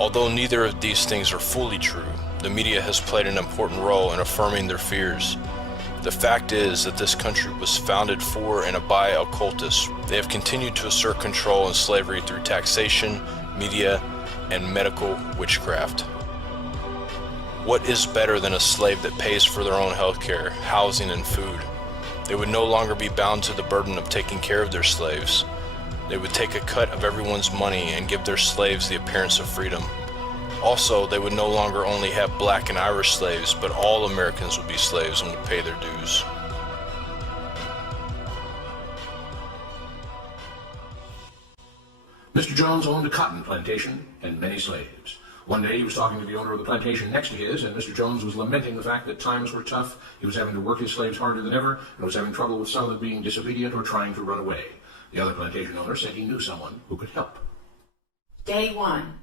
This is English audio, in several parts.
Although neither of these things are fully true, the media has played an important role in affirming their fears. The fact is that this country was founded for and by occultists. They have continued to assert control and slavery through taxation, media, and medical witchcraft. What is better than a slave that pays for their own health care, housing, and food? They would no longer be bound to the burden of taking care of their slaves. They would take a cut of everyone's money and give their slaves the appearance of freedom. Also, they would no longer only have black and Irish slaves, but all Americans would be slaves and would pay their dues. Mr. Jones owned a cotton plantation and many slaves. One day he was talking to the owner of the plantation next to his, and Mr. Jones was lamenting the fact that times were tough. He was having to work his slaves harder than ever, and was having trouble with some of them being disobedient or trying to run away. The other plantation owner said he knew someone who could help. Day 1.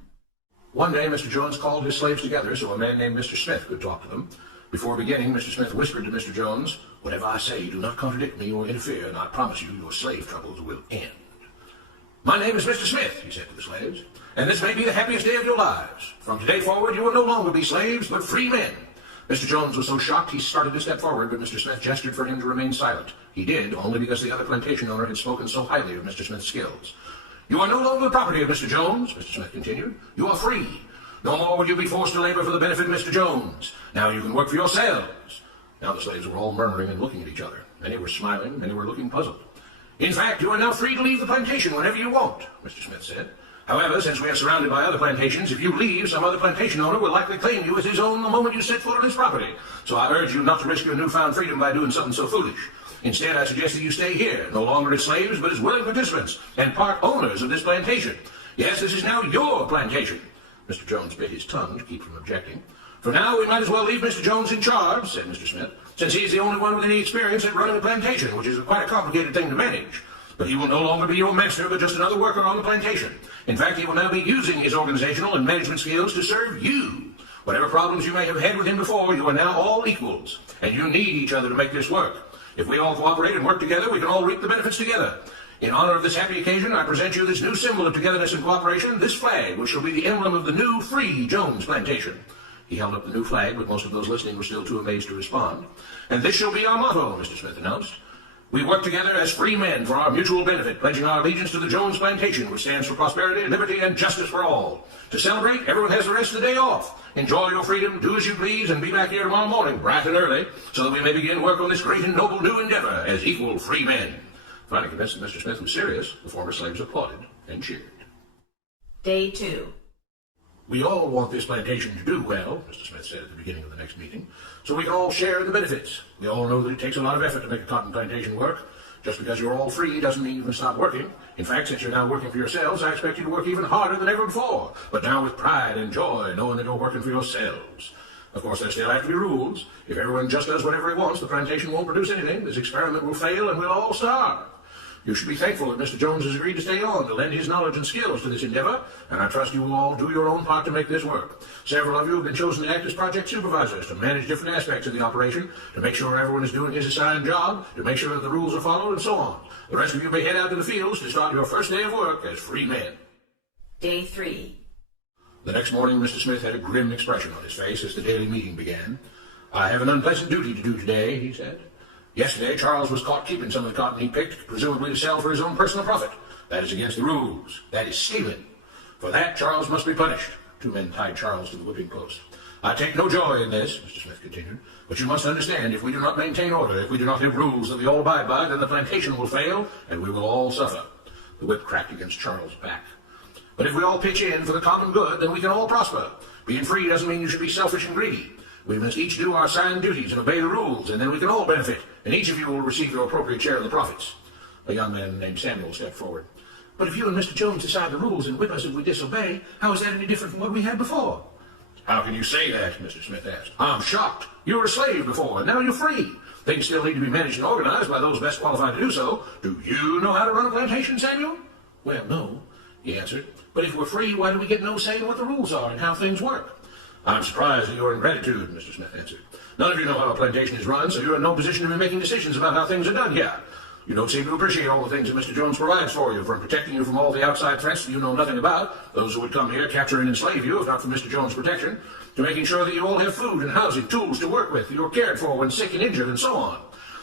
One day Mr. Jones called his slaves together so a man named Mr. Smith could talk to them. Before beginning, Mr. Smith whispered to Mr. Jones, "Whatever I say, do not contradict me or interfere, and I promise you your slave troubles will end." "My name is Mr. Smith," he said to the slaves, "and this may be the happiest day of your lives. From today forward, you will no longer be slaves, but free men." Mr. Jones was so shocked he started to step forward, but Mr. Smith gestured for him to remain silent. He did, only because the other plantation owner had spoken so highly of Mr. Smith's skills. "You are no longer the property of Mr. Jones," Mr. Smith continued. "You are free. No more will you be forced to labor for the benefit of Mr. Jones. Now you can work for yourselves." Now the slaves were all murmuring and looking at each other. Many were smiling, many were looking puzzled. "In fact, you are now free to leave the plantation whenever you want," Mr. Smith said. "However, since we are surrounded by other plantations, if you leave, some other plantation owner will likely claim you as his own the moment you set foot on his property. So I urge you not to risk your newfound freedom by doing something so foolish. Instead, I suggest that you stay here, no longer as slaves, but as willing participants and part owners of this plantation. Yes, this is now your plantation." Mr. Jones bit his tongue to keep from objecting. "For now, we might as well leave Mr. Jones in charge," said Mr. Smith, "since he is the only one with any experience at running a plantation, which is quite a complicated thing to manage. But he will no longer be your master, but just another worker on the plantation. In fact, he will now be using his organizational and management skills to serve you. Whatever problems you may have had with him before, you are now all equals, and you need each other to make this work. If we all cooperate and work together, we can all reap the benefits together. In honor of this happy occasion, I present you this new symbol of togetherness and cooperation, this flag, which shall be the emblem of the new free Jones plantation." He held up the new flag, but most of those listening were still too amazed to respond. "And this shall be our motto," Mr. Smith announced. "We work together as free men for our mutual benefit, pledging our allegiance to the Jones plantation, which stands for prosperity, liberty, and justice for all. To celebrate, everyone has the rest of the day off. Enjoy your freedom, do as you please, and be back here tomorrow morning, bright and early, so that we may begin work on this great and noble new endeavor as equal free men." Finally convinced that Mr. Smith was serious, the former slaves applauded and cheered. Day 2. "We all want this plantation to do well," Mr. Smith said at the beginning of the next meeting, "so we can all share in the benefits. We all know that it takes a lot of effort to make a cotton plantation work. Just because you're all free doesn't mean you can stop working. In fact, since you're now working for yourselves, I expect you to work even harder than ever before, but now with pride and joy, knowing that you're working for yourselves. Of course, there still have to be rules. If everyone just does whatever he wants, the plantation won't produce anything. This experiment will fail and we'll all starve. You should be thankful that Mr. Jones has agreed to stay on to lend his knowledge and skills to this endeavor, and I trust you will all do your own part to make this work. Several of you have been chosen to act as project supervisors to manage different aspects of the operation, to make sure everyone is doing his assigned job, to make sure that the rules are followed, and so on. The rest of you may head out to the fields to start your first day of work as free men." Day 3. The next morning, Mr. Smith had a grim expression on his face as the daily meeting began. "I have an unpleasant duty to do today," he said. "Yesterday, Charles was caught keeping some of the cotton he picked, presumably to sell for his own personal profit. That is against the rules. That is stealing. For that, Charles must be punished." Two men tied Charles to the whipping post. "I take no joy in this," Mr. Smith continued, "but you must understand, if we do not maintain order, if we do not have rules that we all abide by, then the plantation will fail, and we will all suffer." The whip cracked against Charles' back. "But if we all pitch in for the common good, then we can all prosper. Being free doesn't mean you should be selfish and greedy. We must each do our assigned duties and obey the rules, and then we can all benefit, and each of you will receive your appropriate share of the profits." A young man named Samuel stepped forward. "But if you and Mr. Jones decide the rules and whip us if we disobey, how is that any different from what we had before?" "How can you say that?" Mr. Smith asked. "I'm shocked. You were a slave before, and now you're free. Things still need to be managed and organized by those best qualified to do so. Do you know how to run a plantation, Samuel?" "Well, no," he answered. "But if we're free, why do we get no say in what the rules are and how things work?" "I'm surprised at your ingratitude," Mr. Smith answered. "None of you know how a plantation is run, so you're in no position to be making decisions about how things are done here. You don't seem to appreciate all the things that Mr. Jones provides for you, from protecting you from all the outside threats that you know nothing about, those who would come here, capture and enslave you, if not for Mr. Jones' protection, to making sure that you all have food and housing, tools to work with, you're cared for when sick and injured, and so on.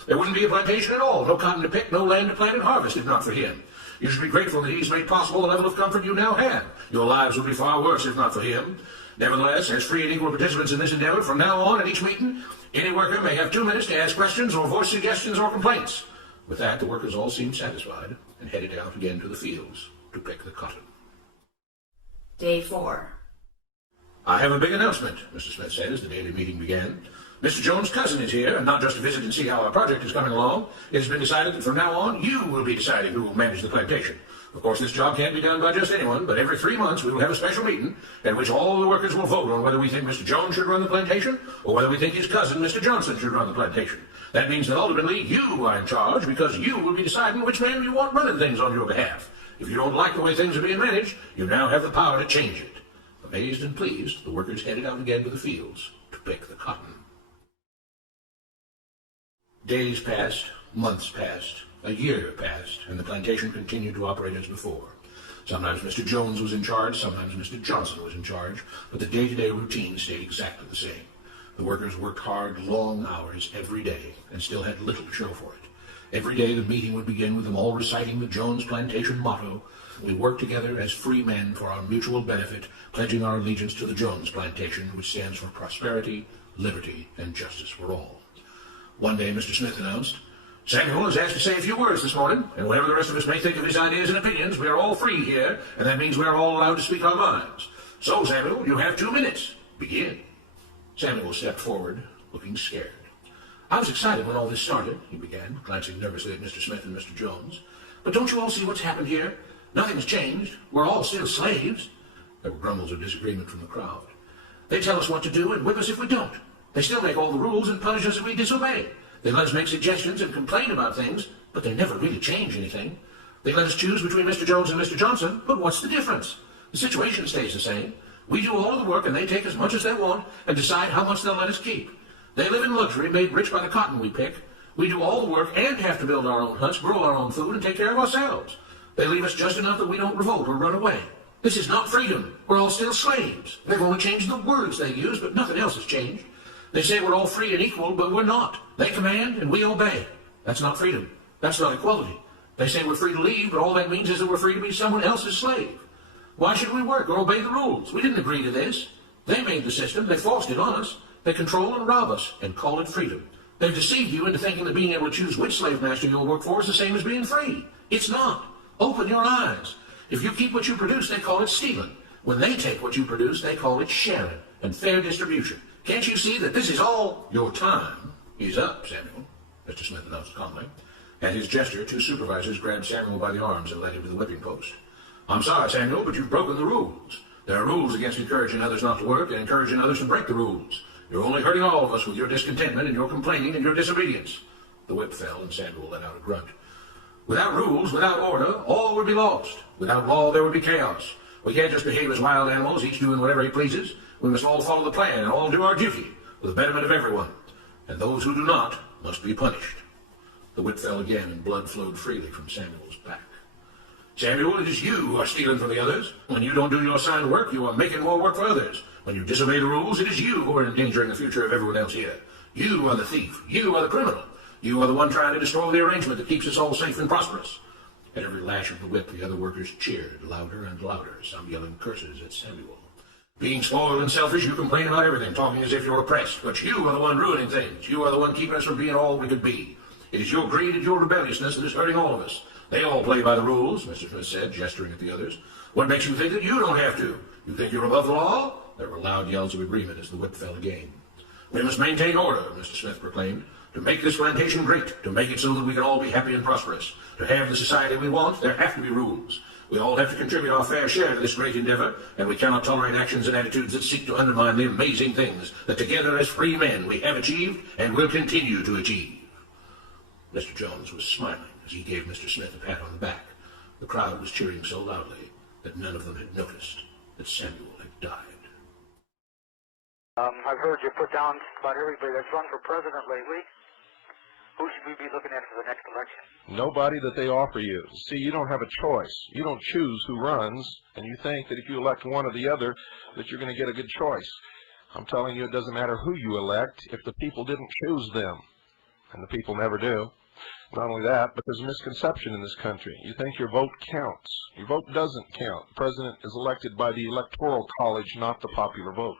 There wouldn't be a plantation at all, no cotton to pick, no land to plant and harvest, if not for him. You should be grateful that he's made possible the level of comfort you now have. Your lives would be far worse if not for him. Nevertheless, as free and equal participants in this endeavor, from now on at each meeting, any worker may have 2 minutes to ask questions or voice suggestions or complaints. With that, the workers all seemed satisfied and headed out again to the fields to pick the cotton. Day 4. I have a big announcement, Mr. Smith said as the daily meeting began. Mr. Jones' cousin is here, and not just to visit and see how our project is coming along. It has been decided that from now on, you will be deciding who will manage the plantation. Of course, this job can't be done by just anyone, but every 3 months we will have a special meeting at which all the workers will vote on whether we think Mr. Jones should run the plantation or whether we think his cousin, Mr. Johnson, should run the plantation. That means that ultimately you are in charge because you will be deciding which man you want running things on your behalf. If you don't like the way things are being managed, you now have the power to change it. Amazed and pleased, the workers headed out again to the fields to pick the cotton. Days passed, months passed, a year passed, and the plantation continued to operate as before. Sometimes Mr. Jones was in charge, sometimes Mr. Johnson was in charge, but the day-to-day routine stayed exactly the same. The workers worked hard, long hours every day, and still had little to show for it. Every day the meeting would begin with them all reciting the Jones Plantation motto, "We work together as free men for our mutual benefit, pledging our allegiance to the Jones Plantation, which stands for prosperity, liberty, and justice for all." One day Mr. Smith announced, "Samuel is asked to say a few words this morning, and whatever the rest of us may think of his ideas and opinions, we are all free here, and that means we are all allowed to speak our minds. So, Samuel, you have 2 minutes. Begin." Samuel stepped forward, looking scared. "I was excited when all this started," he began, glancing nervously at Mr. Smith and Mr. Jones. "But don't you all see what's happened here? Nothing's changed. We're all still slaves." There were grumbles of disagreement from the crowd. "They tell us what to do and whip us if we don't. They still make all the rules and punish us if we disobey. They let us make suggestions and complain about things, but they never really change anything. They let us choose between Mr. Jones and Mr. Johnson, but what's the difference? The situation stays the same. We do all of the work and they take as much as they want and decide how much they'll let us keep. They live in luxury, made rich by the cotton we pick. We do all the work and have to build our own huts, grow our own food, and take care of ourselves. They leave us just enough that we don't revolt or run away. This is not freedom. We're all still slaves. They've only changed the words they use, but nothing else has changed. They say we're all free and equal, but we're not. They command and we obey. That's not freedom. That's not equality. They say we're free to leave, but all that means is that we're free to be someone else's slave. Why should we work or obey the rules? We didn't agree to this. They made the system. They forced it on us. They control and rob us and call it freedom. They've deceived you into thinking that being able to choose which slave master you'll work for is the same as being free. It's not. Open your eyes. If you keep what you produce, they call it stealing. When they take what you produce, they call it sharing and fair distribution. Can't you see that this is all your time? He's up, Samuel, Mr. Smith announced calmly. At his gesture, 2 supervisors grabbed Samuel by the arms and led him to the whipping post. "I'm sorry, Samuel, but you've broken the rules. There are rules against encouraging others not to work and encouraging others to break the rules. You're only hurting all of us with your discontentment and your complaining and your disobedience." The whip fell and Samuel let out a grunt. "Without rules, without order, all would be lost. Without law, there would be chaos. We can't just behave as wild animals, each doing whatever he pleases. We must all follow the plan and all do our duty for the betterment of everyone. And those who do not must be punished." The whip fell again and blood flowed freely from Samuel's back. "Samuel, it is you who are stealing from the others. When you don't do your assigned work, you are making more work for others. When you disobey the rules, it is you who are endangering the future of everyone else here. You are the thief. You are the criminal. You are the one trying to destroy the arrangement that keeps us all safe and prosperous." At every lash of the whip, the other workers cheered louder and louder, some yelling curses at Samuel. "Being spoiled and selfish, you complain about everything, talking as if you're oppressed. But you are the one ruining things. You are the one keeping us from being all we could be. It is your greed and your rebelliousness that is hurting all of us. They all play by the rules," Mr. Smith said, gesturing at the others. "What makes you think that you don't have to? You think you're above the law?" There were loud yells of agreement as the whip fell again. "We must maintain order," Mr. Smith proclaimed. "To make this plantation great, to make it so that we can all be happy and prosperous, to have the society we want, there have to be rules. We all have to contribute our fair share to this great endeavor, and we cannot tolerate actions and attitudes that seek to undermine the amazing things that together as free men we have achieved and will continue to achieve." Mr. Jones was smiling as he gave Mr. Smith a pat on the back. The crowd was cheering so loudly that none of them had noticed that Samuel had died. I've heard you put down about everybody that's run for president lately. Who should we be looking at for the next election? Nobody that they offer you. See, you don't have a choice. You don't choose who runs, and you think that if you elect one or the other, that you're going to get a good choice. I'm telling you, it doesn't matter who you elect if the people didn't choose them, and the people never do. Not only that, but there's a misconception in this country. You think your vote counts. Your vote doesn't count. The president is elected by the Electoral College, not the popular vote.